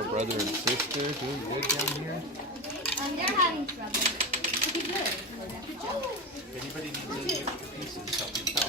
little brother and sister doing good down here? They're having trouble. Okay, good. Good job. If anybody needs any extra pieces, help me